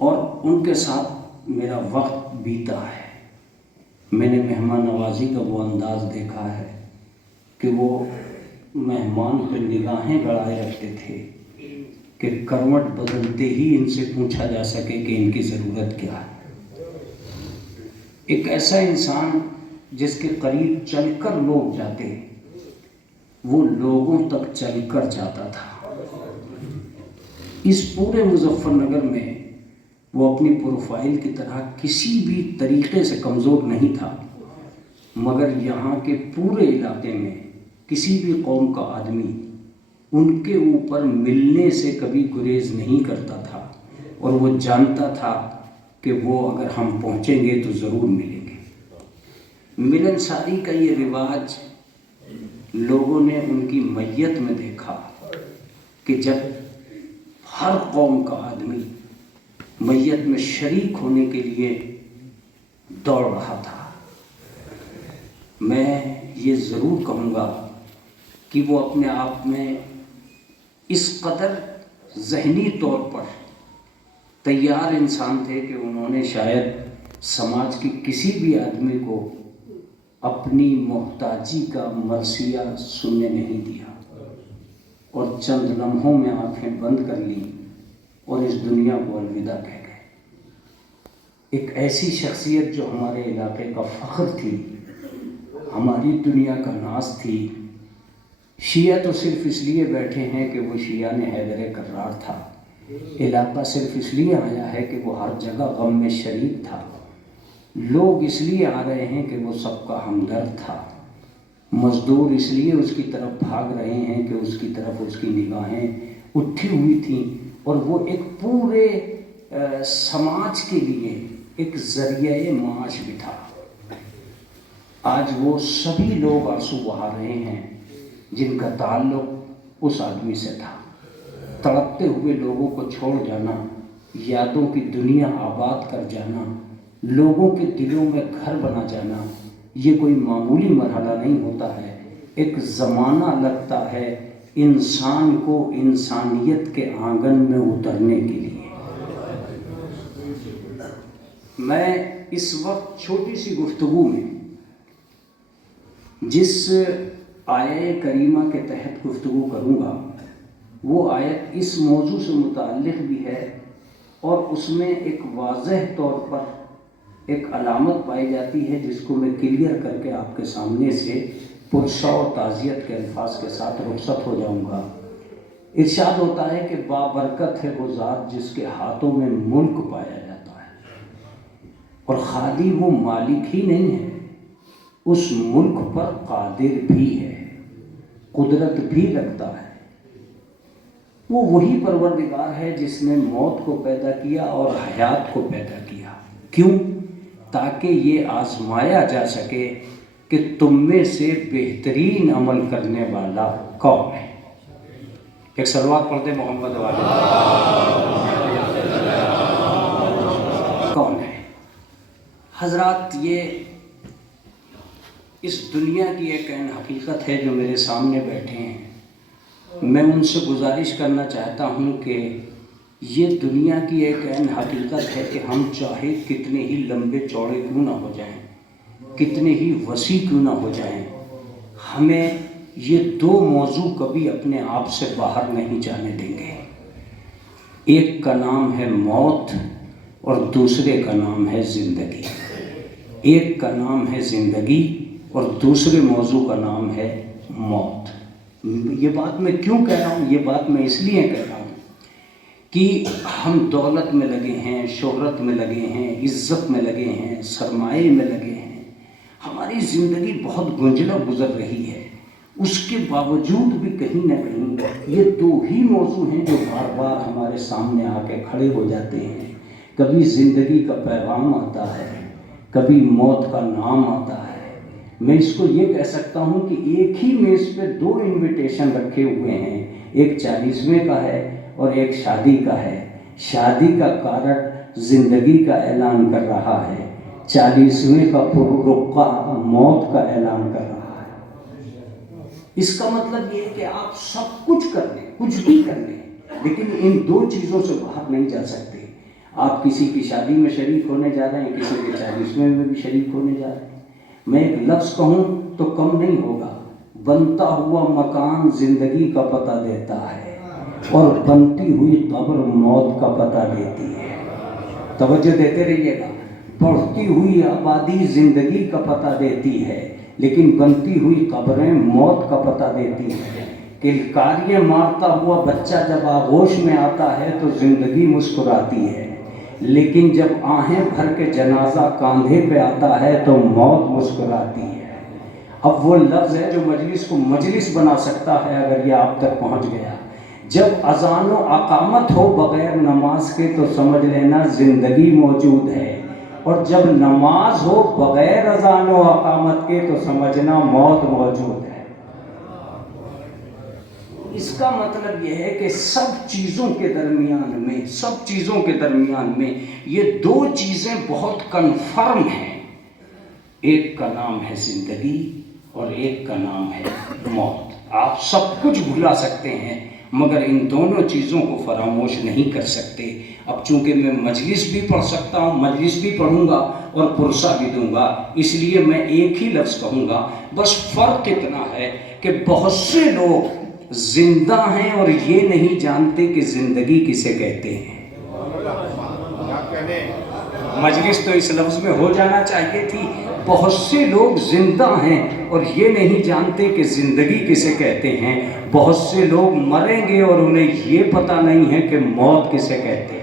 اور ان کے ساتھ میرا وقت بیتا ہے۔ میں نے مہمان نوازی کا وہ انداز دیکھا ہے کہ وہ مہمان پہ نگاہیں گڑائے رکھتے تھے کہ کروٹ بدلتے ہی ان سے پوچھا جا سکے کہ ان کی ضرورت کیا ہے۔ ایک ایسا انسان جس کے قریب چل کر لوگ جاتے، وہ لوگوں تک چل کر جاتا تھا۔ اس پورے مظفر نگر میں وہ اپنی پروفائل کی طرح کسی بھی طریقے سے کمزور نہیں تھا، مگر یہاں کے پورے علاقے میں کسی بھی قوم کا آدمی ان کے اوپر ملنے سے کبھی گریز نہیں کرتا تھا، اور وہ جانتا تھا کہ وہ اگر ہم پہنچیں گے تو ضرور ملیں گے۔ ملنساری کا یہ رواج لوگوں نے ان کی میت میں دیکھا کہ جب ہر قوم کا آدمی میت میں شریک ہونے کے لیے دوڑ رہا تھا۔ میں یہ ضرور کہوں گا کہ وہ اپنے آپ میں اس قدر ذہنی طور پر تیار انسان تھے کہ انہوں نے شاید سماج کے کسی بھی آدمی کو اپنی محتاجی کا مرثیہ سننے نہیں دیا، اور چند لمحوں میں آنکھیں بند کر لیں اور اس دنیا کو الوداع کہہ گئے۔ ایک ایسی شخصیت جو ہمارے علاقے کا فخر تھی، ہماری دنیا کا ناز تھی۔ شیعہ تو صرف اس لیے بیٹھے ہیں کہ وہ شیعہ نے حیدر کرار تھا، علاقہ صرف اس لیے آیا ہے کہ وہ ہر جگہ غم میں شریک تھا، لوگ اس لیے آ رہے ہیں کہ وہ سب کا ہمدرد تھا، مزدور اس لیے اس کی طرف بھاگ رہے ہیں کہ اس کی طرف اس کی نگاہیں اٹھی ہوئی تھیں، اور وہ ایک پورے سماج کے لیے ایک ذریعہ معاش بھی تھا۔ آج وہ سبھی لوگ آنسو بہا رہے ہیں جن کا تعلق اس آدمی سے تھا۔ تڑپتے ہوئے لوگوں کو چھوڑ جانا، یادوں کی دنیا آباد کر جانا، لوگوں کے دلوں میں گھر بنا جانا، یہ کوئی معمولی مرحلہ نہیں ہوتا ہے، ایک زمانہ لگتا ہے انسان کو انسانیت کے آنگن میں اترنے کے لیے۔ میں اس وقت چھوٹی سی گفتگو میں جس آیہ کریمہ کے تحت گفتگو کروں گا، وہ آیت اس موضوع سے متعلق بھی ہے، اور اس میں ایک واضح طور پر ایک علامت پائی جاتی ہے جس کو میں کلیئر کر کے آپ کے سامنے سے پرسا اور تعزیت کے الفاظ کے ساتھ رخصت ہو جاؤں گا۔ ارشاد ہوتا ہے کہ بابرکت ہے وہ ذات جس کے ہاتھوں میں ملک پایا جاتا ہے، اور خالی وہ مالک ہی نہیں ہے، اس ملک پر قادر بھی ہے، قدرت بھی رکھتا ہے۔ وہ وہی پروردگار ہے جس نے موت کو پیدا کیا اور حیات کو پیدا کیا۔ کیوں؟ تاکہ یہ آزمایا جا سکے کہ تم میں سے بہترین عمل کرنے والا کون ہے۔ ایک صلوات پڑھ دے محمد والے۔ کون ہے؟ حضرات، یہ اس دنیا کی ایک عین حقیقت ہے جو میرے سامنے بیٹھے ہیں۔ میں ان سے گزارش کرنا چاہتا ہوں کہ یہ دنیا کی ایک عین حقیقت ہے کہ ہم چاہے کتنے ہی لمبے چوڑے کیوں نہ ہو جائیں، کتنے ہی وسیع کیوں نہ ہو جائیں، ہمیں یہ دو موضوع کبھی اپنے آپ سے باہر نہیں جانے دیں گے۔ ایک کا نام ہے موت اور دوسرے کا نام ہے زندگی۔ ایک کا نام ہے زندگی اور دوسرے موضوع کا نام ہے موت۔ یہ بات میں کیوں کہہ رہا ہوں؟ یہ بات میں اس لیے کہہ رہا ہوں کہ ہم دولت میں لگے ہیں، شہرت میں لگے ہیں، عزت میں لگے ہیں، سرمایے میں لگے ہیں، ہماری زندگی بہت گنجلہ گزر رہی ہے، اس کے باوجود بھی کہیں نہ کہیں یہ دو ہی موضوع ہیں جو بار بار ہمارے سامنے آ کے کھڑے ہو جاتے ہیں۔ کبھی زندگی کا پیغام آتا ہے، کبھی موت کا نام آتا ہے۔ میں اس کو یہ کہہ سکتا ہوں کہ ایک ہی میز پہ دو انویٹیشن رکھے ہوئے ہیں، ایک 40ویں کا ہے اور ایک شادی کا ہے۔ شادی کا کارڈ زندگی کا اعلان کر رہا ہے، 40ویں کا پررقہ موت کا اعلان کر رہا ہے۔ اس کا مطلب یہ ہے کہ آپ سب کچھ کر لیں، کچھ بھی کر لیں، لیکن ان دو چیزوں سے باہر نہیں جا سکتے۔ آپ کسی کی شادی میں شریک ہونے جا رہے ہیں، کسی کے 40ویں میں بھی شریک ہونے جا رہے ہیں. میں ایک لفظ کہوں تو کم نہیں ہوگا، بنتا ہوا مکان زندگی کا پتہ دیتا ہے اور بنتی ہوئی قبر موت کا پتہ دیتی ہے. توجہ دیتے رہیے گا. بڑھتی ہوئی آبادی زندگی کا پتہ دیتی ہے، لیکن بنتی ہوئی قبریں موت کا پتہ دیتی ہیں. کلکاریاں مارتا ہوا بچہ جب آغوش میں آتا ہے تو زندگی مسکراتی ہے، لیکن جب آہیں بھر کے جنازہ کاندھے پہ آتا ہے تو موت مسکراتی ہے. اب وہ لفظ ہے جو مجلس کو مجلس بنا سکتا ہے اگر یہ آپ تک پہنچ گیا. جب اذان و اقامت ہو بغیر نماز کے تو سمجھ لینا زندگی موجود ہے، اور جب نماز ہو بغیر اذان و اقامت کے تو سمجھنا موت موجود ہے. اس کا مطلب یہ ہے کہ سب چیزوں کے درمیان میں یہ دو چیزیں بہت کنفرم ہیں. ایک کا نام ہے زندگی اور ایک کا نام ہے موت. آپ سب کچھ بھلا سکتے ہیں مگر ان دونوں چیزوں کو فراموش نہیں کر سکتے. اب چونکہ میں مجلس بھی پڑھ سکتا ہوں، مجلس بھی پڑھوں گا اور پرسہ بھی دوں گا، اس لیے میں ایک ہی لفظ کہوں گا. بس فرق اتنا ہے کہ بہت سے لوگ زندہ ہیں اور یہ نہیں جانتے کہ زندگی کسے کہتے ہیں. مجلس تو اس لفظ میں ہو جانا چاہیے تھی. بہت سے لوگ زندہ ہیں اور یہ نہیں جانتے کہ زندگی کسے کہتے ہیں. بہت سے لوگ مریں گے اور انہیں یہ پتہ نہیں ہے کہ موت کسے کہتے ہیں.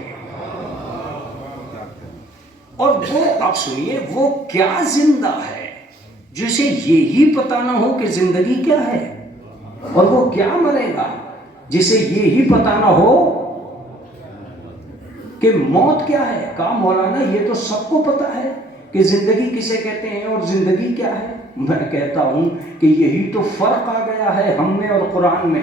اور وہ اب سنیے، وہ کیا زندہ ہے جسے یہی پتہ نہ ہو کہ زندگی کیا ہے، اور وہ کیا مرے گا جسے یہی پتہ نہ ہو کہ موت کیا ہے. کہا مولانا یہ تو سب کو پتہ ہے کہ زندگی کسے کہتے ہیں اور زندگی کیا ہے. میں کہتا ہوں کہ یہی تو فرق آ گیا ہے ہم میں اور قرآن میں.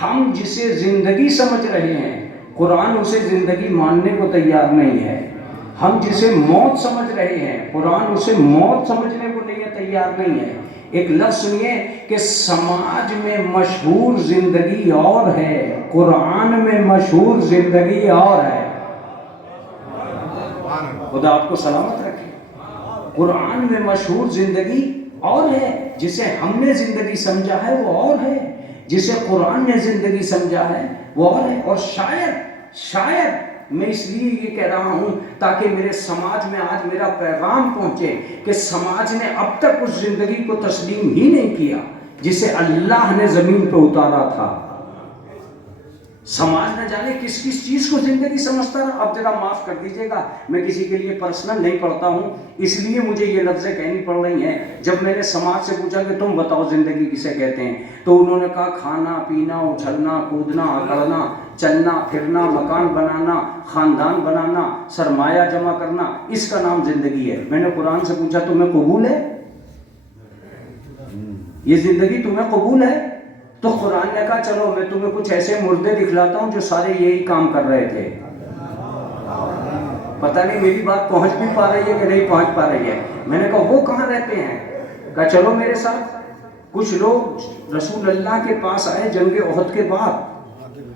ہم جسے زندگی سمجھ رہے ہیں قرآن اسے زندگی ماننے کو تیار نہیں ہے. ہم جسے موت سمجھ رہے ہیں قرآن اسے موت سمجھنے کو تیار نہیں ہے. ایک لفظ سنیے کہ سماج میں مشہور زندگی اور ہے، قرآن میں مشہور زندگی اور ہے. خدا آپ کو سلامت رکھے. قرآن میں مشہور زندگی اور ہے، جسے ہم نے زندگی سمجھا ہے وہ اور ہے، جسے قرآن نے زندگی سمجھا ہے وہ اور ہے. اور شاید میں اس لیے یہ کہہ رہا ہوں تاکہ میرے سماج میں آج میرا پیغام پہنچے کہ سماج نے اب تک اس زندگی کو تسلیم ہی نہیں کیا جسے اللہ نے زمین پہ اتارا تھا. سماج نہ جانے کس کس چیز کو زندگی سمجھتا رہا. اب ذرا معاف کر دیجیے گا، میں کسی کے لیے پرسنل نہیں پڑھتا ہوں، اس لیے مجھے یہ لفظیں کہنی پڑ رہی ہیں. جب میں نے سماج سے پوچھا کہ تم بتاؤ زندگی کسے کہتے ہیں، تو انہوں نے کہا کھانا پینا، اچھلنا کودنا، اکڑنا، چلنا پھرنا، مکان بنانا، خاندان بنانا، سرمایہ جمع کرنا، اس کا نام زندگی ہے. میں نے قرآن سے پوچھا تمہیں قبول ہے یہ زندگی، تمہیں قبول ہے؟ تو قرآن نے کہا چلو میں تمہیں کچھ ایسے مردے دکھلاتا ہوں جو سارے یہی کام کر رہے تھے. پتہ نہیں میری بات پہنچ بھی پا رہی ہے کہ نہیں پہنچ پا رہی ہے. میں نے کہا وہ کہاں رہتے ہیں؟ کہا چلو میرے ساتھ. کچھ لوگ رسول اللہ کے پاس آئے جنگ احد کے بعد،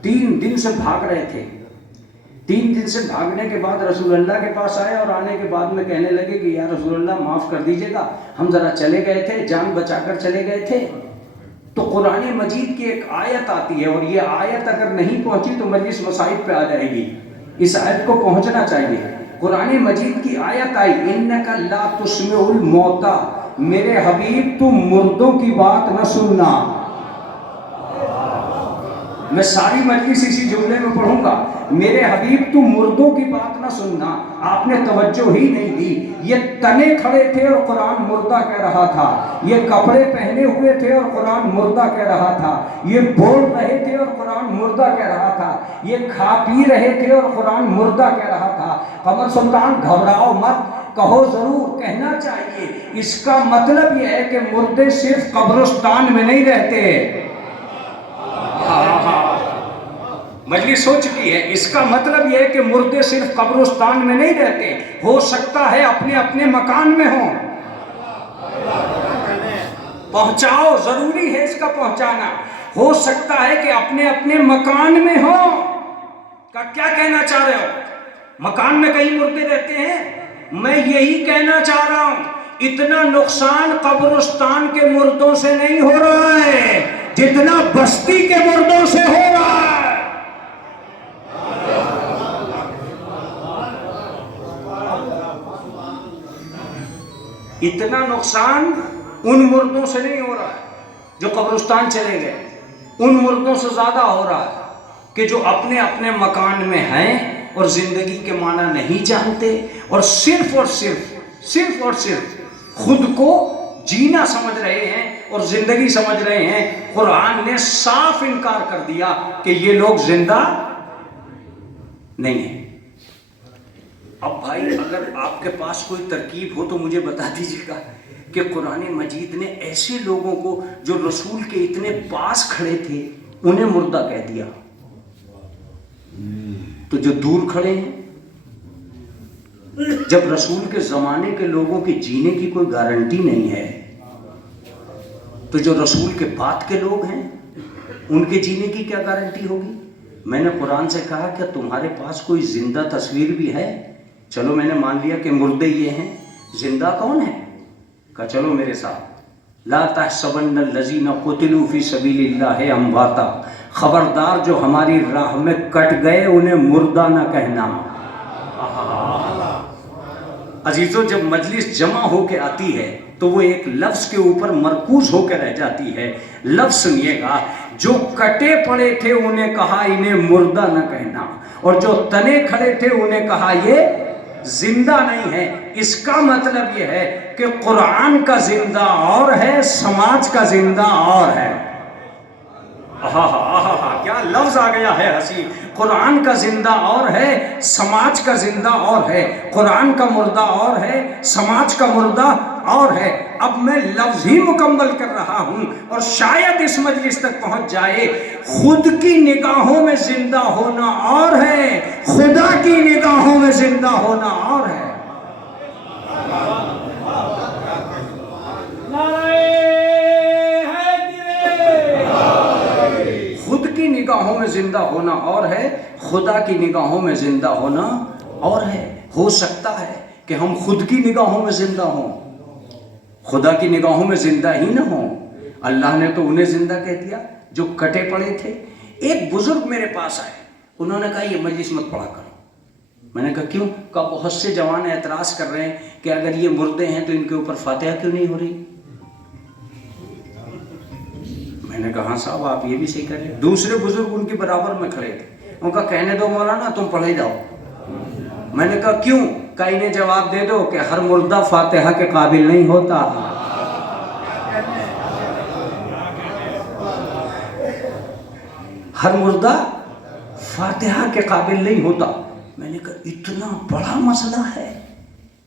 3 دن سے بھاگ رہے تھے. 3 دن سے بھاگنے کے بعد رسول اللہ کے پاس آئے اور آنے کے بعد میں کہنے لگے کہ یا رسول اللہ معاف کر دیجیے گا، ہم ذرا چلے گئے تھے، جان بچا کر چلے گئے تھے. تو قرآن مجید کی ایک آیت آتی ہے اور یہ آیت اگر نہیں پہنچی تو مجلس مصائب پہ آ جائے گی. اس آیت کو پہنچنا چاہیے. قرآن مجید کی آیت آئی انک لا تسمع الموتى، میرے حبیب تم مردوں کی بات نہ سننا. میں ساری مجلس اسی جملے میں پڑھوں گا، میرے حبیب تم مردوں کی بات نہ سننا. آپ نے توجہ ہی نہیں دی. یہ تنے کھڑے تھے اور قرآن مردہ کہہ رہا تھا. یہ کپڑے پہنے ہوئے تھے اور قرآن مردہ کہہ رہا تھا. یہ بول رہے تھے اور قرآن مردہ کہہ رہا تھا. یہ کھا پی رہے تھے اور قرآن مردہ کہہ رہا تھا. قمر سلطان گھبراؤ مت، کہو ضرور، کہنا چاہیے. اس کا مطلب یہ ہے کہ مردے صرف قبرستان میں نہیں رہتے. مجلس ہو چکی ہے. اس کا مطلب یہ ہے کہ مردے صرف قبرستان میں نہیں رہتے، ہو سکتا ہے اپنے اپنے مکان میں ہوں. پہنچاؤ، ضروری ہے اس کا پہنچانا. ہو سکتا ہے کہ اپنے اپنے مکان میں ہوں. کیا کہنا چاہ رہے ہو؟ مکان میں کہیں مردے رہتے ہیں؟ میں یہی کہنا چاہ رہا ہوں اتنا نقصان قبرستان کے مردوں سے نہیں ہو رہا ہے جتنا بستی کے مردوں سے ہو رہا ہے. اتنا نقصان ان مردوں سے نہیں ہو رہا ہے جو قبرستان چلے گئے، ان مردوں سے زیادہ ہو رہا ہے کہ جو اپنے اپنے مکان میں ہیں اور زندگی کے معنی نہیں جانتے اور صرف خود کو جینا سمجھ رہے ہیں اور زندگی سمجھ رہے ہیں. قرآن نے صاف انکار کر دیا کہ یہ لوگ زندہ نہیں ہیں. اب بھائی اگر آپ کے پاس کوئی ترکیب ہو تو مجھے بتا دیجیے گا کہ قرآن مجید نے ایسے لوگوں کو جو رسول کے اتنے پاس کھڑے تھے انہیں مردہ کہہ دیا، تو جو دور کھڑے ہیں، جب رسول کے زمانے کے لوگوں کے جینے کی کوئی گارنٹی نہیں ہے تو جو رسول کے بعد کے لوگ ہیں ان کے جینے کی کیا گارنٹی ہوگی؟ میں نے قرآن سے کہا کہ تمہارے پاس کوئی زندہ تصویر بھی ہے؟ چلو میں نے مان لیا کہ مردے یہ ہیں، زندہ کون ہے؟ کہا چلو میرے ساتھ، لا تحسبن الذین قتلوا فی سبیل اللہ امواتا، خبردار جو ہماری راہ میں کٹ گئے انہیں مردہ نہ کہنا. عزیزو جب مجلس جمع ہو کے آتی ہے تو وہ ایک لفظ کے اوپر مرکوز ہو کے رہ جاتی ہے. لفظ سنیے گا، جو کٹے پڑے تھے انہیں کہا انہیں مردہ نہ کہنا، اور جو تنے کھڑے تھے انہیں کہا یہ زندہ نہیں ہے. اس کا مطلب یہ ہے کہ قرآن کا زندہ اور ہے، سماج کا زندہ اور ہے. کیا لفظ آ گیا ہے حسین. قرآن کا زندہ اور ہے، سماج کا زندہ اور ہے. قرآن کا مردہ اور ہے، سماج کا مردہ اور ہے. اب میں لفظ ہی مکمل کر رہا ہوں اور شاید اس مجلس تک پہنچ جائے. خود کی نگاہوں میں زندہ ہونا اور ہے، خدا کی نگاہوں میں زندہ ہونا اور ہے. خود کی نگاہوں میں زندہ ہونا اور ہے، خدا کی نگاہوں میں زندہ ہونا اور ہے. ہو سکتا ہے کہ ہم خود کی نگاہوں میں زندہ ہوں، خدا کی نگاہوں میں زندہ ہی نہ ہوں. اللہ نے تو انہیں زندہ کہہ دیا جو کٹے پڑے تھے. ایک بزرگ میرے پاس آئے، انہوں نے کہا یہ مجلس مت پڑھا کرو. میں نے کہا کیوں؟ کہا بہت سے جوان اعتراض کر رہے ہیں کہ اگر یہ مردے ہیں تو ان کے اوپر فاتحہ کیوں نہیں ہو رہی. میں نے کہا ہاں صاحب آپ یہ بھی صحیح کر رہے ہیں. دوسرے بزرگ ان کے برابر میں کھڑے تھے، ان کا کہنے دو مولانا تم پڑھے جاؤ. میں نے کہا کیوں؟ کہ انہیں جواب دے دو کہ ہر مردہ فاتحہ کے قابل نہیں ہوتا. ہر مردہ فاتحہ کے قابل نہیں ہوتا. میں نے کہا اتنا بڑا مسئلہ ہے،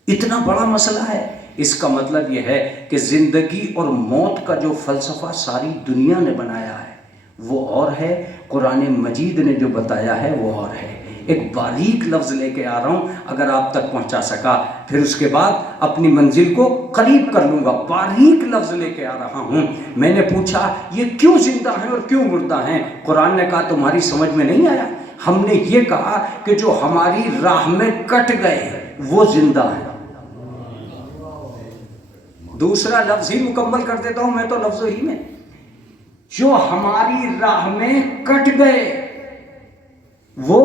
اتنا بڑا مسئلہ ہے. اس کا مطلب یہ ہے کہ زندگی اور موت کا جو فلسفہ ساری دنیا نے بنایا ہے وہ اور ہے، قرآن مجید نے جو بتایا ہے وہ اور ہے. ایک باریک لفظ لے کے آ رہا ہوں، اگر آپ تک پہنچا سکا پھر اس کے بعد اپنی منزل کو قریب کر لوں گا. باریک لفظ لے کے آ رہا ہوں. میں نے پوچھا یہ کیوں زندہ ہیں اور کیوں مردہ ہیں؟ قرآن نے کہا تمہاری سمجھ میں نہیں آیا. ہم نے یہ کہا کہ جو ہماری راہ میں کٹ گئے وہ زندہ ہیں. دوسرا لفظ ہی مکمل کر دیتا ہوں میں تو لفظ ہی میں، جو ہماری راہ میں کٹ گئے وہ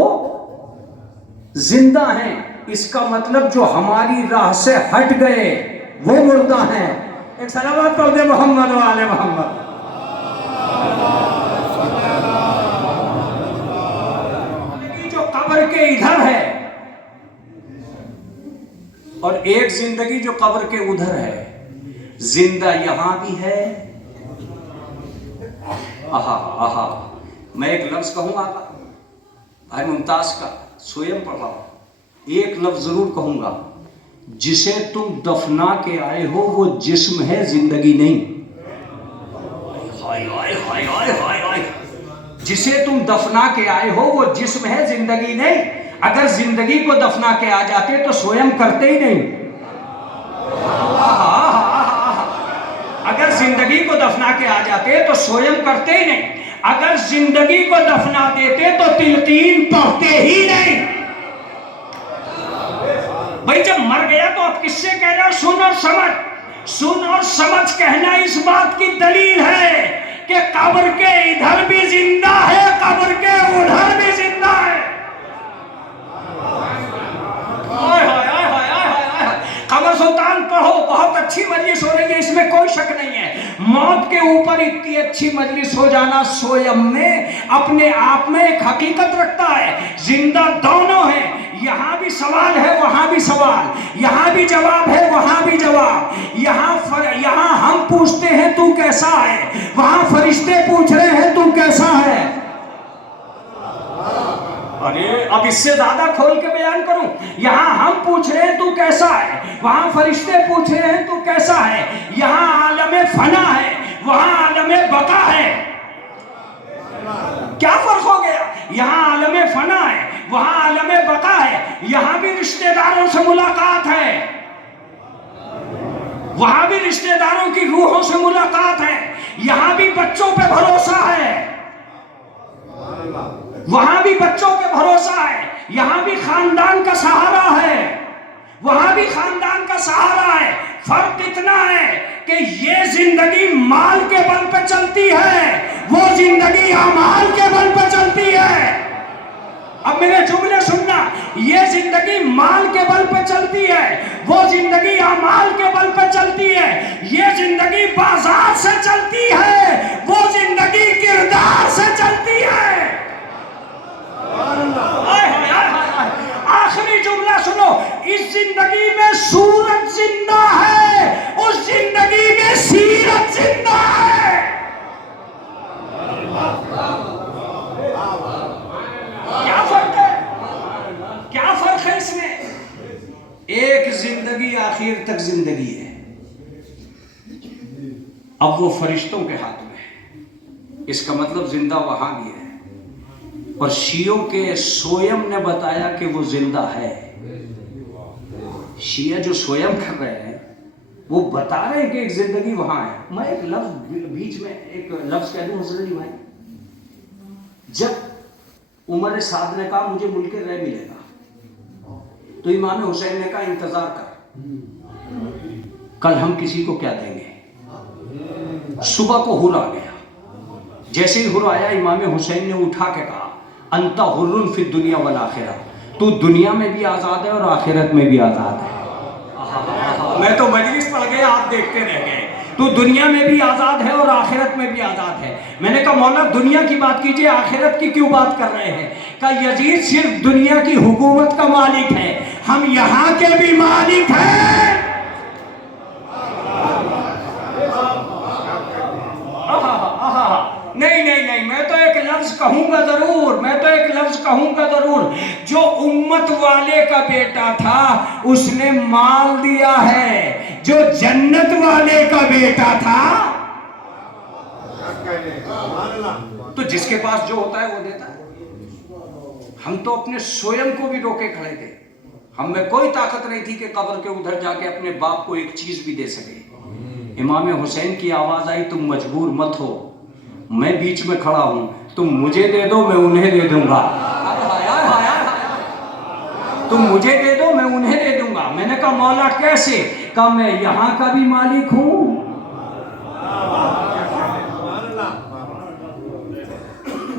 زندہ ہیں. اس کا مطلب جو ہماری راہ سے ہٹ گئے وہ مردہ ہیں. ایک صلوات پڑھ دے محمد و آل محمد. جو قبر کے ادھر ہے اور ایک زندگی جو قبر کے ادھر ہے. زندہ یہاں بھی ہے. میں ایک لفظ کہوں گا بھائی ممتاز کا سویم پڑھا، ایک لفظ ضرور کہوں گا، جسے تم دفنا کے آئے ہو وہ جسم ہے زندگی نہیں. جسے تم دفنا کے آئے ہو وہ جسم ہے زندگی نہیں. اگر زندگی کو دفنا کے آ جاتے تو سویم کرتے ہی نہیں. اگر زندگی کو دفنا کے آ جاتے تو سویم کرتے ہی نہیں. اگر زندگی کو دفنا دیتے تو تلقین پڑھتے ہی نہیں. بھائی جب مر گیا تو اب کس سے کہہ رہا؟ سن اور سمجھ، سن اور سمجھ کہنا اس بات کی دلیل ہے کہ قبر کے ادھر بھی زندہ ہے، قبر کے ادھر بھی زندہ ہے۔ قمر سلطان پڑھو، بہت اچھی مجلس ہو رہی ہے، اس میں کوئی شک نہیں ہے۔ موت کے اوپر اتنی اچھی مجلس ہو جانا سویم میں اپنے آپ میں ایک حقیقت رکھتا ہے۔ زندہ دونوں ہیں، یہاں بھی سوال ہے وہاں بھی سوال، یہاں بھی جواب ہے وہاں بھی جواب۔ یہاں ہم پوچھتے ہیں تو کیسا ہے، وہاں فرشتے پوچھ رہے ہیں تو کیسا ہے۔ ارے اب اس سے زیادہ کھول کے بیان کروں؟ یہاں ہم پوچھ رہے ہیں تو کیسا ہے، وہاں فرشتے پوچھ رہے ہیں تو کیسا ہے۔ یہاں عالم فنا ہے وہاں عالم بقا ہے، کیا فرق ہو گیا؟ یہاں عالم فنا ہے وہاں عالم بقا ہے، یہاں بھی رشتہ داروں سے ملاقات ہے وہاں بھی رشتہ داروں کی روحوں سے ملاقات ہے، یہاں بھی بچوں پہ بھروسہ ہے وہاں بھی بچوں پہ بھروسہ ہے، یہاں بھی خاندان کا سہارا ہے وہاں بھی خاندان کا سہارا ہے۔ فرق اتنا ہے کہ یہ زندگی مال کے بل پہ چلتی ہے، وہ زندگی اعمال کے بل پہ چلتی ہے۔ اب میرے جملے سننا، یہ زندگی مال کے بل پہ چلتی ہے، وہ زندگی اعمال کے بل پہ چلتی ہے۔ یہ زندگی بازار سے چلتی ہے، وہ زندگی کردار سے چلتی ہے۔ آخری جملہ سنو، اس زندگی میں صورت زندہ ہے، اس زندگی میں سیرت زندہ ہے۔ کیا فرق ہے؟ کیا فرق ہے اس میں؟ ایک زندگی آخر تک زندگی ہے، اب وہ فرشتوں کے ہاتھ میں ہے، اس کا مطلب زندہ وہاں بھی ہے۔ اور شیعوں کے سویم نے بتایا کہ وہ زندہ ہے۔ شیعہ جو سویم کر رہے ہیں وہ بتا رہے ہیں کہ ایک زندگی وہاں ہے۔ میں ایک لفظ بیچ میں ایک لفظ کہہ دوں حضرت علی بھائی، جب عمر سعد نے کہا مجھے ملک رہ ملے گا تو امام حسین نے کہا انتظار کر، کل ہم کسی کو کیا دیں گے۔ صبح کو حر آ گیا، جیسے ہی حر آیا امام حسین نے اٹھا کے کہا انت حر فی الدنیا والآخرہ، تو دنیا میں بھی آزاد ہے اور آخرت میں بھی آزاد ہے۔ میں تو مجلس پڑھ گیا، آپ دیکھتے رہ گئے۔ تو دنیا میں بھی آزاد ہے اور آخرت میں بھی آزاد ہے۔ میں نے کہا مولا دنیا کی بات کیجئے، آخرت کی کیوں بات کر رہے ہیں؟ کہ یزید صرف دنیا کی حکومت کا مالک ہے، ہم یہاں کے بھی مالک ہیں۔ نہیں نہیں نہیں، میں تو ایک لفظ کہوں گا ضرور، میں تو ایک لفظ کہوں گا ضرور۔ جو امت والے کا بیٹا تھا اس نے مال دیا ہے، جو جنت والے کا بیٹا تھا تو جس کے پاس جو ہوتا ہے وہ دیتا ہے۔ ہم تو اپنے سویم کو بھی روکے کھڑے تھے، ہم میں کوئی طاقت نہیں تھی کہ قبر کے ادھر جا کے اپنے باپ کو ایک چیز بھی دے سکے۔ امام حسین کی آواز آئی تم مجبور مت ہو، میں بیچ میں کھڑا ہوں، تم مجھے دے دو میں انہیں دے دوں گا، تم مجھے دے دو میں انہیں دے دوں گا۔ میں نے کہا مولا کیسے؟ کہا میں یہاں کا بھی مالک ہوں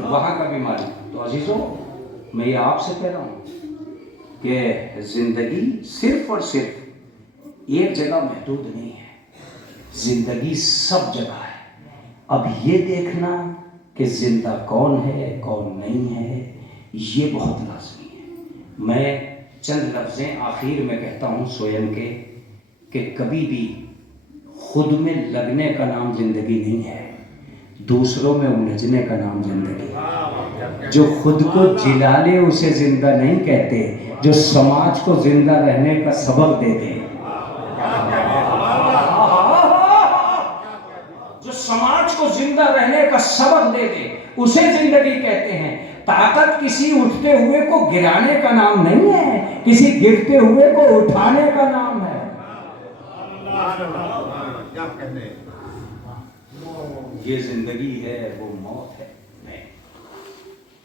وہاں کا بھی مالک۔ تو عزیزوں میں یہ آپ سے کہہ رہا ہوں کہ زندگی صرف اور صرف ایک جگہ محدود نہیں ہے، زندگی سب جگہ ہے۔ اب یہ دیکھنا کہ زندہ کون ہے کون نہیں ہے یہ بہت لازمی ہے۔ میں چند لفظیں آخر میں کہتا ہوں سویم کے کہ کبھی بھی خود میں لگنے کا نام زندگی نہیں ہے، دوسروں میں الجھنے کا نام زندگی ہے۔ جو خود کو جلا لے اسے زندہ نہیں کہتے، جو سماج کو زندہ رہنے کا سبق دے دے، جو سماج کو زندہ رہنے کا سبق دے دے اسے زندگی کہتے ہیں۔ طاقت کسی اٹھتے ہوئے کو گرانے کا نام نہیں ہے، کسی گرتے ہوئے کو اٹھانے کا نام ہے۔ یہ زندگی ہے وہ موت ہے۔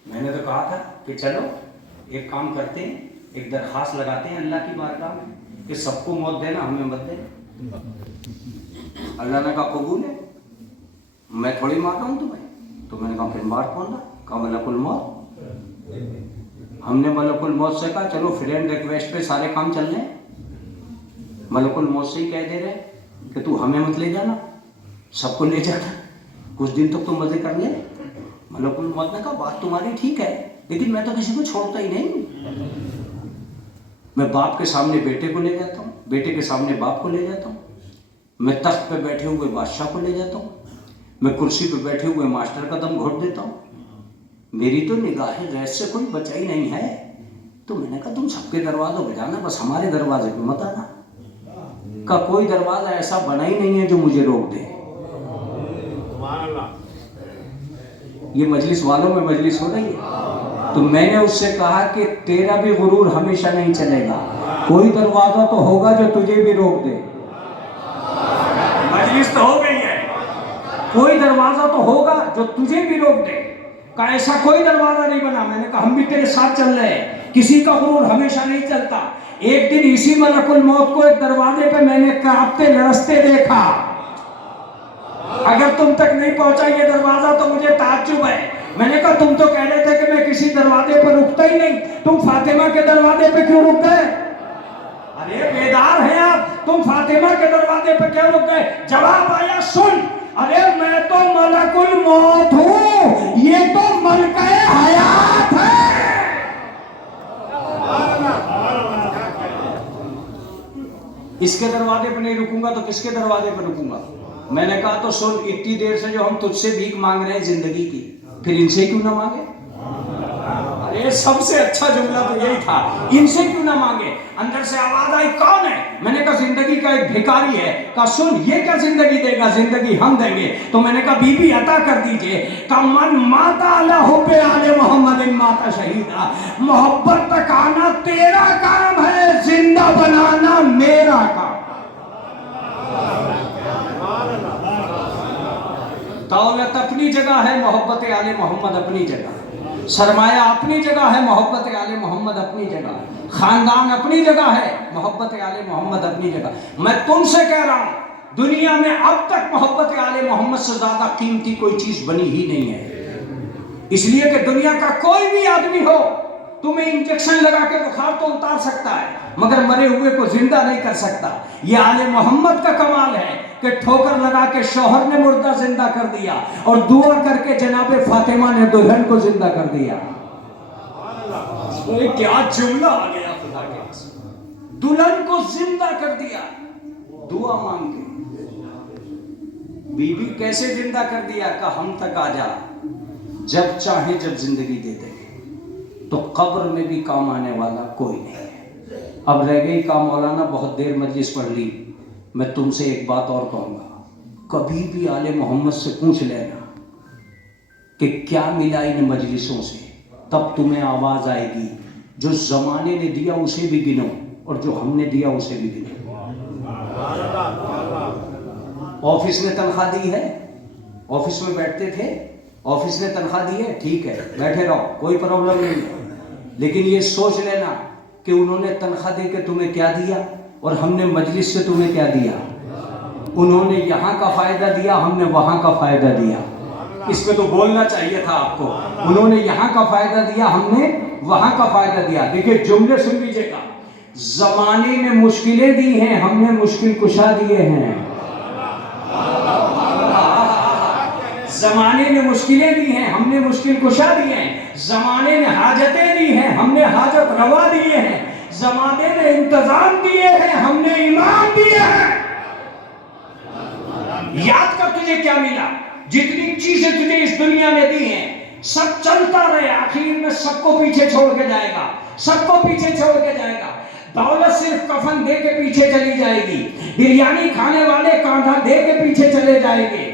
میں نے تو کہا تھا کہ چلو ایک کام کرتے ہیں، ایک درخواست لگاتے ہیں اللہ کی بارگاہ میں کہ سب کو موت دینا، ہمیں مت دے. اللہ نے کہا قبول ہے، میں تھوڑی مارتا ہوں تمہیں. تو میں نے کہا پھر مار کون رہا؟ کہا ملک الموت. ہم نے ملک الموت سے کہا چلو فرینڈ ریکویسٹ پہ سارے کام چل رہے ہیں. ملک الموت سے ہی کہہ دے رہے کہ تو ہمیں مت لے جانا، سب کو لے جانا، کچھ دن تک تو مزے کر لیں. ملک الموت نے کہا بات تمہاری ٹھیک ہے، لیکن میں تو کسی کو چھوڑتا ہی نہیں. میں باپ کے سامنے بیٹے کو لے جاتا ہوں، بیٹے کے سامنے باپ کو لے جاتا ہوں، میں تخت پہ بیٹھے ہوئے بادشاہ کو لے جاتا ہوں، میں کرسی پہ بیٹھے ہوئے ماسٹر کا دم گھوٹ دیتا ہوں. میری تو نگاہ ریس سے کوئی بچا ہی نہیں ہے. تو میں نے کہا تم سب کے دروازوں پہ جانا، بس ہمارے دروازے پہ مت آنا. کا کوئی دروازہ ایسا بنا ہی نہیں ہے جو مجھے روک دے. یہ مجلس والوں میں مجلس ہو رہی ہے. تو میں نے اس سے کہا کہ تیرا بھی غرور ہمیشہ نہیں چلے گا، کوئی دروازہ تو ہوگا جو تجھے بھی روک دے. مجلس تو ہو گئی ہے، کوئی دروازہ تو ہوگا جو تجھے بھی روک دے. کہ ایسا کوئی دروازہ نہیں بنا. میں نے کہا ہم بھی تیرے ساتھ چل رہے ہیں، کسی کا غرور ہمیشہ نہیں چلتا. ایک دن اسی ملک الموت کو ایک دروازے پہ میں نے کانپتے لرزتے دیکھا. اگر تم تک نہیں پہنچا یہ دروازہ تو مجھے تعجب ہے. میں نے کہا تم تو کہہ رہے تھے کہ میں کسی دروازے پہ رکتا ہی نہیں، تم فاطمہ کے دروازے پہ کیوں رک گئے؟ ارے بیدار ہیں آپ، تم فاطمہ کے دروازے پہ کیوں رک گئے؟ جواب آیا سن، ارے میں تو ملک الموت ہوں، یہ تو ملکہ حیات ہے. اس کے دروازے پہ نہیں رکوں گا تو کس کے دروازے پہ رکوں گا؟ میں نے کہا تو سن، اتنی دیر سے جو ہم تجھ سے بھیک مانگ رہے ہیں زندگی کی، پھر ان سے کیوں نہ مانگے؟ ارے سب سے اچھا جملہ تو یہی تھا، ان سے کیوں نہ مانگے؟ اندر سے آواز آئی کون ہے؟ میں نے کہا زندگی کا ایک بھکاری ہے. کہا سن، یہ کیا زندگی دے گا؟ زندگی ہم دیں گے. تو میں نے کہا بی بی عطا کر دیجئے. کہا من ماتا علی حب آل محمد ماتا شہیدہ. محبت تک آنا تیرا کام ہے، زندہ بنانا میرا کام. دولت اپنی جگہ ہے، محبت آل محمد اپنی جگہ. سرمایہ اپنی جگہ ہے، محبت آل محمد اپنی جگہ. خاندان اپنی جگہ ہے، محبت آل محمد اپنی جگہ. میں تم سے کہہ رہا ہوں دنیا میں اب تک محبت آل محمد سے زیادہ قیمتی کوئی چیز بنی ہی نہیں ہے. اس لیے کہ دنیا کا کوئی بھی آدمی ہو تمہیں انجیکشن لگا کے بخار تو اتار سکتا ہے، مگر مرے ہوئے کو زندہ نہیں کر سکتا. یہ آل محمد کا کمال ہے کہ ٹھوکر لگا کے شوہر نے مردہ زندہ کر دیا اور دعا کر کے جناب فاطمہ نے دلہن کو زندہ کر دیا. کیا جملہ آ گیا خدا کے قسم. دلہن کو زندہ کر دیا دعا مانگ کے. بی بی کیسے زندہ کر دیا؟ کہ ہم تک آ جا، جب چاہے جب زندگی دے دیں گے. تو قبر میں بھی کام آنے والا کوئی نہیں ہے. اب رہ گئی کام مولانا، بہت دیر مجلس پڑھ لی. میں تم سے ایک بات اور کہوں گا، کبھی بھی آل محمد سے پوچھ لینا کہ کیا ملا ان مجلسوں سے، تب تمہیں آواز آئے گی. جو زمانے نے دیا اسے بھی گنو اور جو ہم نے دیا اسے بھی گنو. آفس نے تنخواہ دی ہے، آفس میں بیٹھتے تھے، آفس نے تنخواہ دی ہے، ٹھیک ہے بیٹھے رہو، کوئی پرابلم نہیں ہے. لیکن یہ سوچ لینا کہ انہوں نے تنخواہ دے کے تمہیں کیا دیا اور ہم نے مجلس سے تمہیں کیا دیا. انہوں نے یہاں کا فائدہ دیا، ہم نے وہاں کا فائدہ دیا. اس میں تو بولنا چاہیے تھا آپ کو. انہوں نے یہاں کا فائدہ دیا، ہم نے وہاں کا فائدہ دیا. دیکھیں جملے سن لیجیے گا. زمانے میں مشکلیں دی ہیں، ہم نے مشکل کشا دیے ہیں. زمانے نے مشکلیں دی ہیں، ہم نے مشکل کشا دیے ہیں. زمانے نے حاجتیں دی ہیں، ہم نے حاجت روا دیے ہیں. زمانے نے انتظام دیے ہیں، ہم نے ایمان دیے ہیں. یاد کر تجھے کیا ملا. جتنی چیزیں تجھے اس دنیا میں دی ہیں سب چلتا رہے، آخر میں سب کو پیچھے چھوڑ کے جائے گا، سب کو پیچھے چھوڑ کے جائے گا. دولت صرف کفن دے کے پیچھے چلی جائے گی، بریانی کھانے والے کانٹا دے کے پیچھے چلے جائیں گے،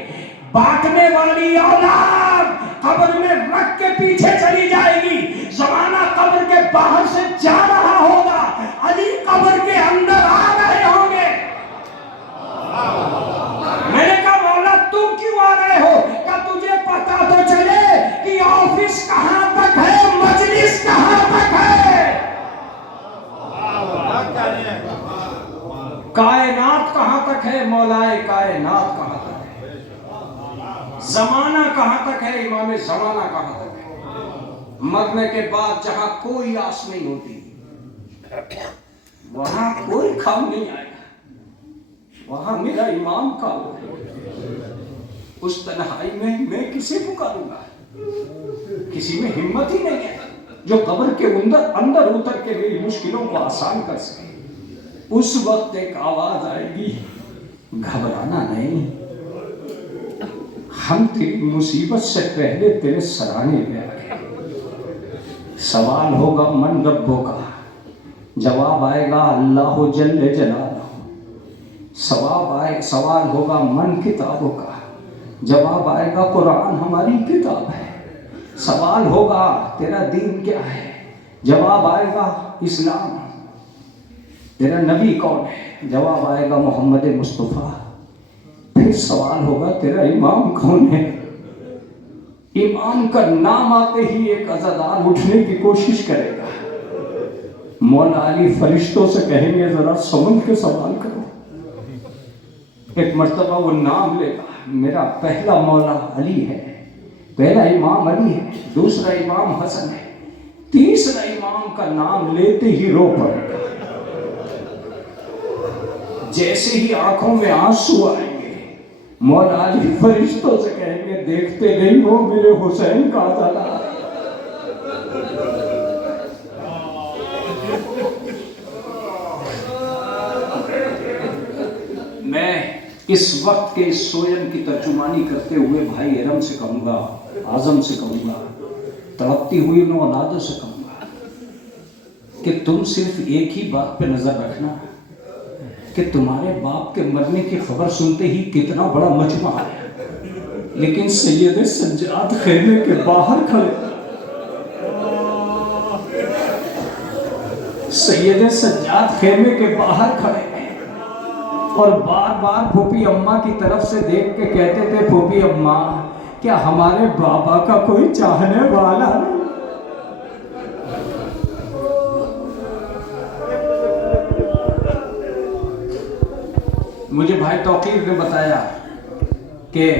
بانٹنے والی اولاد قبر میں رکھ کے پیچھے چلی جائے گی. زمانہ قبر کے باہر سے جا رہا ہوگا، علی قبر کے اندر آ رہے ہوں گے. میں نے کہا مولا تم کیوں آ رہے ہو؟ کہ تجھے پتا تو چلے کہ آفس کہاں تک ہے، مجلس کہاں تک ہے. کائنات کہاں تک ہے مولائے کائنات کہاں تک ہے، زمانہ کہاں تک ہے امام زمانہ کہاں تک ہے، مرنے کے بعد جہاں کوئی آس نہیں ہوتی وہاں کوئی کام نہیں آئے گا، وہاں میرا امام کا اس تنہائی میں کسے پکاروں گا، کسی میں ہمت ہی نہیں ہے جو قبر کے اندر اتر کے میری مشکلوں کو آسان کر سکے۔ اس وقت ایک آواز آئے گی، گھبرانا نہیں، ہم تیری مصیبت سے پہلے تیرے سرانے پہ آئے۔ سوال ہوگا من ربوں کا، جواب آئے گا اللہ جل جلالہ۔ سوال ہوگا من کتابوں کا، جواب آئے گا قرآن ہماری کتاب ہے۔ سوال ہوگا تیرا دین کیا ہے، جواب آئے گا اسلام۔ تیرا نبی کون ہے، جواب آئے گا محمد مصطفیٰ۔ پھر سوال ہوگا تیرا امام کون ہے۔ امام کا نام آتے ہی ایک عزادار اٹھنے کی کوشش کرے گا، مولا علی فرشتوں سے کہیں گے ذرا سمجھ کے سوال کرو۔ ایک مرتبہ وہ نام لے گا، میرا پہلا مولا علی ہے، پہلا امام علی ہے، دوسرا امام حسن ہے، تیسرا امام کا نام لیتے ہی رو پڑے گا۔ جیسے ہی آنکھوں میں آنسو آئیں گے، مولا علی فرشتوں سے کہیں گے دیکھتے نہیں ہو میرے حسین کا عزادار۔ میں اس وقت کے اس سوئم کی ترجمانی کرتے ہوئے بھائی ارم سے کہوں گا، اعظم سے کہوں گا، تڑپتی ہوئی ان اولادوں سے کہوں گا کہ تم صرف ایک ہی بات پہ نظر رکھنا کہ تمہارے باپ کے مرنے کی خبر سنتے ہی کتنا بڑا مجمع آیا، لیکن سید سجاد خیمے کے باہر کھڑے، سید سجاد خیمے کے باہر کھڑے اور بار بار پھوپھی اماں کی طرف سے دیکھ کے کہتے تھے پھوپھی اماں کیا ہمارے بابا کا کوئی چاہنے والا نہیں؟ مجھے بھائی توقیر نے بتایا کہ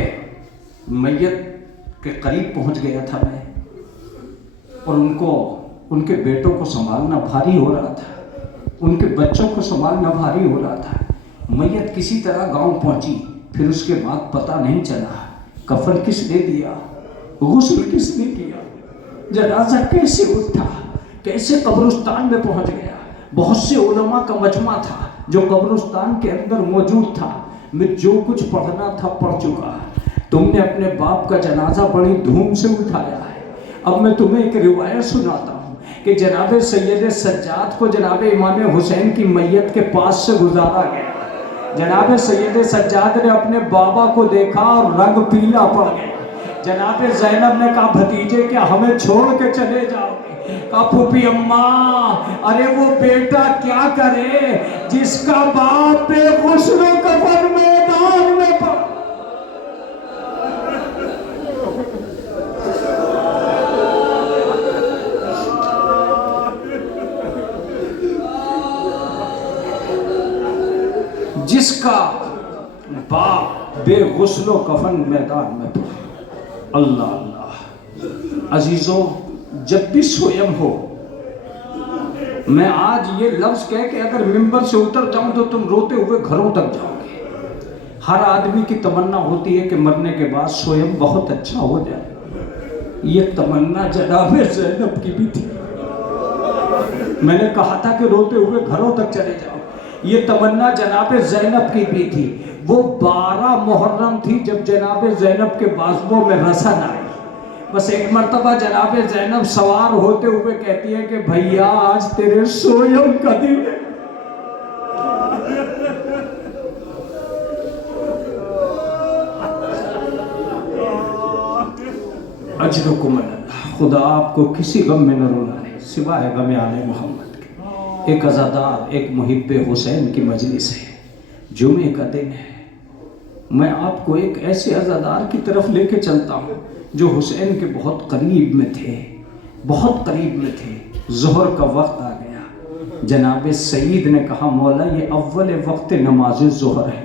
میت کے قریب پہنچ گیا تھا میں، اور ان کے بیٹوں کو سنبھالنا بھاری ہو رہا تھا، ان کے بچوں کو سنبھالنا بھاری ہو رہا تھا۔ میت کسی طرح گاؤں پہنچی، پھر اس کے بعد پتہ نہیں چلا کفن کس نے دیا، غسل کس نے کیا، جنازہ کیسے اٹھا، کیسے قبرستان میں پہنچ گیا۔ بہت سے علماء کا مجمع تھا جو قبرستان کے اندر موجود تھا۔ میں جو کچھ پڑھنا تھا پڑھ چکا۔ تم نے اپنے باپ کا جنازہ بڑی دھوم سے اٹھایا ہے۔ اب میں تمہیں ایک روایت سناتا ہوں کہ جناب سید سجاد کو جناب امام حسین کی میت کے پاس سے گزارا گیا۔ جناب سید سجاد نے اپنے بابا کو دیکھا اور رنگ پیلا پڑ گیا۔ جناب زینب نے کہا بھتیجے کیا ہمیں چھوڑ کے چلے جاؤ گے؟ کہا پھوپھی اماں ارے وہ بیٹا کیا کرے جس کا باپ بے غسل و کفن میدان میں پڑا۔ جس کا باپ بے غسل و کفن میدان میں پڑا۔ اللہ اللہ عزیزوں، جب بھی سوئم ہو، میں آج یہ لفظ کہہ کہ اگر ممبر سے اتر جاؤں تو تم روتے ہوئے گھروں تک جاؤ گے۔ ہر آدمی کی تمنا ہوتی ہے کہ مرنے کے بعد سوئم بہت اچھا ہو جائے۔ یہ تمنا جناب زینب کی بھی تھی۔ میں نے کہا تھا کہ روتے ہوئے گھروں تک چلے جاؤ، یہ تمنا جناب زینب کی بھی تھی۔ وہ 12 محرم تھی جب جناب زینب کے بازوؤں میں رسن آئی۔ بس ایک مرتبہ جناب زینب سوار ہوتے ہوئے کہتی ہے کہ بھیا آج تیرے سوئم کا دن ہے۔ اجرکم اللہ، خدا آپ کو کسی غم میں نہ رونا ہے سوائے غم آل محمد کے۔ ایک عزادار، ایک محب حسین کی مجلس ہے، جمعے کا دن ہے۔ میں آپ کو ایک ایسے عزادار کی طرف لے کے چلتا ہوں جو حسین کے بہت قریب میں تھے، بہت قریب میں تھے۔ ظہر کا وقت آ گیا، جناب سعید نے کہا مولا یہ اول وقت نماز ظہر ہے.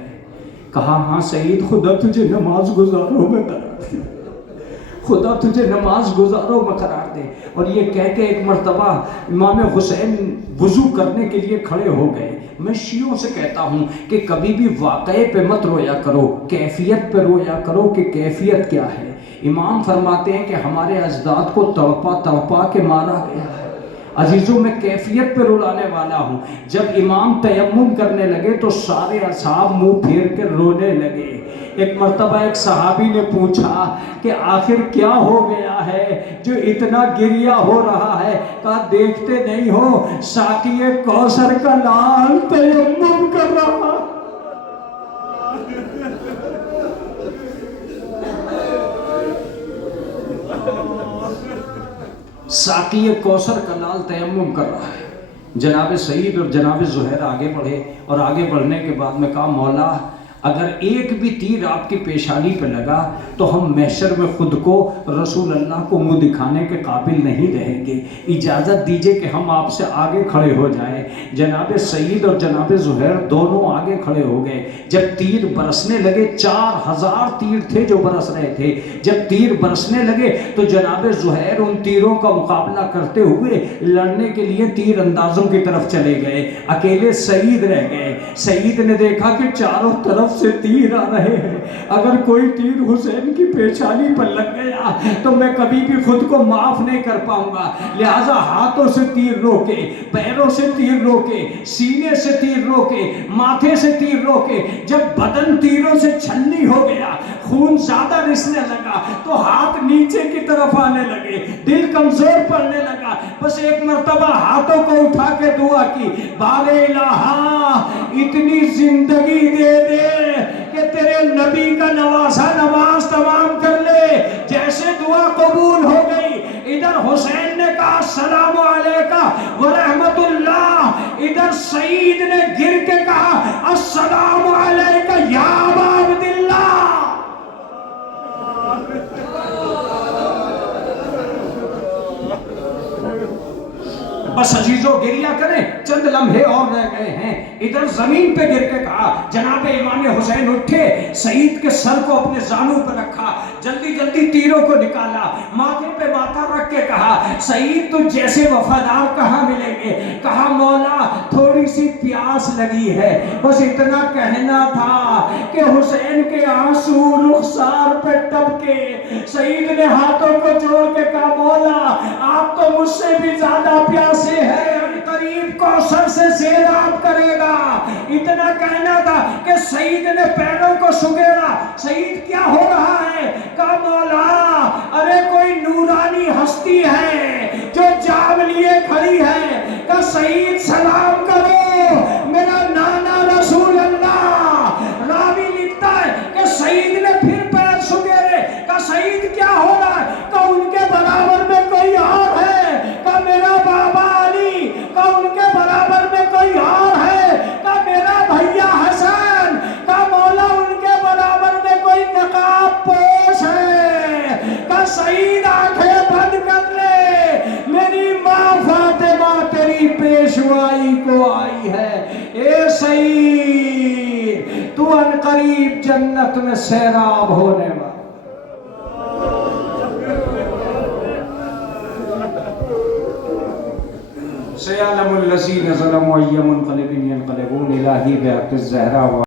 کہا ہاں سعید خدا تجھے نماز گزاروں میں قرار دے، خدا تجھے نماز گزاروں میں قرار دے. اور یہ کہہ کے ایک مرتبہ امام حسین وضو کرنے کے لیے کھڑے ہو گئے. میں شیعوں سے کہتا ہوں کہ کبھی بھی واقعے پہ مت رویا کرو، کیفیت پہ رویا کرو کہ کیفیت کیا ہے. امام فرماتے ہیں کہ ہمارے اجداد کو تڑپا تڑپا کے مارا گیا ہے. عزیزوں میں کیفیت پہ رلانے والا ہوں. جب امام تیمم کرنے لگے تو سارے اصحاب منہ پھیر کے رونے لگے. ایک مرتبہ ایک صحابی نے پوچھا کہ آخر کیا ہو گیا ہے جو اتنا گریہ ہو رہا ہے؟ کہا دیکھتے نہیں ہو ساقی کوثر کا لال تیمم کر رہا. ساقی کوثر کا لال تیمم کر رہا ہے. جناب سعید اور جناب زہیر آگے بڑھے اور آگے بڑھنے کے بعد میں کہا مولا اگر ایک بھی تیر آپ کی پیشانی پہ لگا تو ہم محشر میں خود کو رسول اللہ کو منہ دکھانے کے قابل نہیں رہیں گے. اجازت دیجئے کہ ہم آپ سے آگے کھڑے ہو جائیں. جناب سعید اور جناب زہیر دونوں آگے کھڑے ہو گئے. جب تیر برسنے لگے 4000 تیر تھے جو برس رہے تھے. جب تیر برسنے لگے تو جناب زہیر ان تیروں کا مقابلہ کرتے ہوئے لڑنے کے لیے تیر اندازوں کی طرف چلے گئے. اکیلے سعید رہ گئے. سعید نے دیکھا کہ چاروں طرف سے تیر آ رہے ہیں. اگر کوئی تیر حسین کی پیشانی پر لگ گیا تو میں کبھی بھی خود کو معاف نہیں کر پاؤں گا. لہٰذا ہاتھوں سے تیر روکے، پیروں سے تیر روکے، سینے سے تیر روکے، ماتھے سے تیر روکے. جب بدن تیروں سے چھلنی ہو گیا، خون زیادہ رسنے لگا تو ہاتھ نیچے کی طرف آنے لگے، دل کمزور پڑنے لگا. بس ایک مرتبہ ہاتھوں کو اٹھا کے دعا کی بار الہا اتنی زندگی دے دے کہ تیرے نبی کا نواسا نماز تمام کر لے. جیسے دعا قبول ہو گئی ادھر حسین نے کہا السلام علیکہ ورحمت اللہ، ادھر سعید نے گر کے کہا السلام علیکہ یا ابا عبداللہ. بس عزیزو گریہ کریں، چند لمحے اور رہ گئے ہیں. ادھر زمین پہ گر کے کہا جناب امام حسین اٹھے، سعید کے سر کو اپنے زانوں پہ رکھا، جلدی جلدی تیروں کو نکالا، ماتھے پہ ماتھا رکھ کے کہا سعید تو جیسے وفادار کہاں ملیں گے؟ کہا مولا تھوڑی سی پیاس لگی ہے، بس اتنا کہنا تھا کہ حسین کے آنسو رخسار پہ ٹپکے. سعید نے ہاتھوں کو جوڑ کے کہا مولا آپ تو مجھ سے بھی زیادہ پیاسے ہیں، قریب کوثر سے سیراب کرے گا. اتنا کہنا تھا کہ سعید نے پیروں کو سگیڑا. سعید کیا ہو رہا ہے؟ کہا مولا ارے کوئی نورانی ہستی ہے جو جام لیے کھڑی ہے. کہا سعید سلام کرو میرا نانا رسول اللہ. راوی لکھتا ہے کہ سعید نے پھر پیر سگیڑے. کہا سعید کیا ہو رہا ہے؟ کہا ان کے برابر میں کوئی اور ہے. کہا میرا بابا علی. کہا ان کے برابر میں کوئی اور ہے. کہا میرا بھیا حسن. کہا مولا ان کے برابر میں کوئی نقاب پوش ہے. کہا سعید آنکھیں بند کر لے، میری ماں فاطمہ تیری پیشوائی کو آئی ہے. اے سعید تو ان قریب جنت میں سیراب ہونے والا. سيعلم الذين ظلموا أي منقلب ينقلبون إلى بحق الزهراء.